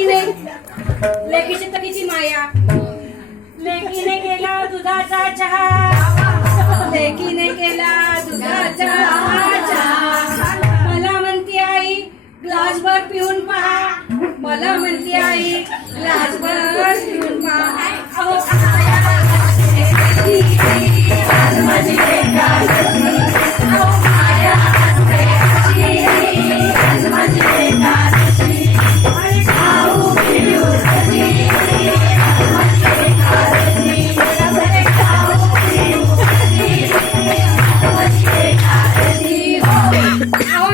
लेकीने लेकीची तकीची माया, लेकीने केला दुधाचा चहा, लेकीने केला दुधाचा चहा. मला म्हणती आई ग्लासभर पिऊन पहा, मला म्हणती आई ग्लासभर पिऊन पहा. अहो माझी लेका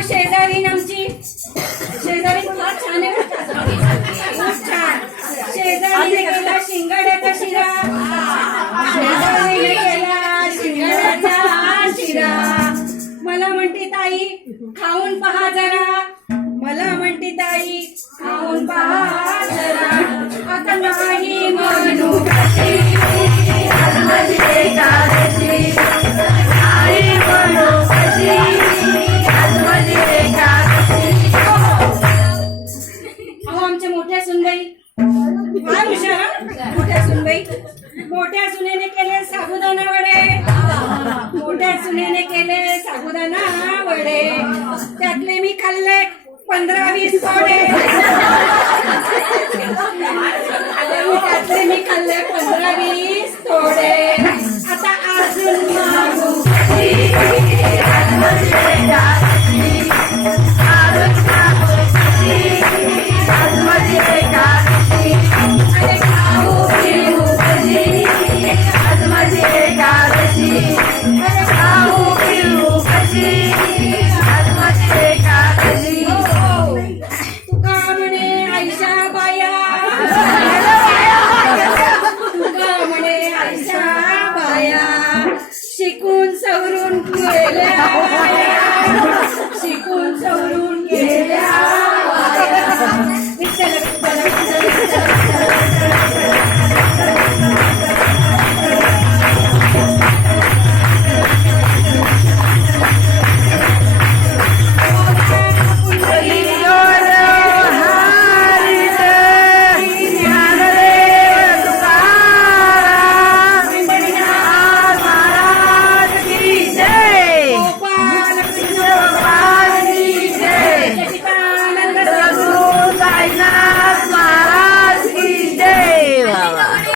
शेजारी आमची शेजारी फार छान आहे, खूप छान. शेजारीने केला शिंगाड्याचा शिरा, शेजारीने केला शिंगाड्याचा शिरा. मला म्हणती ताई खाऊन पहा जरा, मला म्हणती ताई खाऊन पहा जरा. आता नाही म्हणू कशी माझी एकादशी, नाही म्हणू कशी माझी एकादशी. अहो आमच्या मोठ्या सुनबाई फार हुशार, मोठ्या सुनबाई. मोठ्या सुनेने केले साबुदाणा वडे, मोठ्या सुनेने केले साबुदाणा वडे. त्यातले मी खाल्ले 15-20 तोडे, त्यातले मी खाल्ले 15-20 तोडे. आता अजून मागू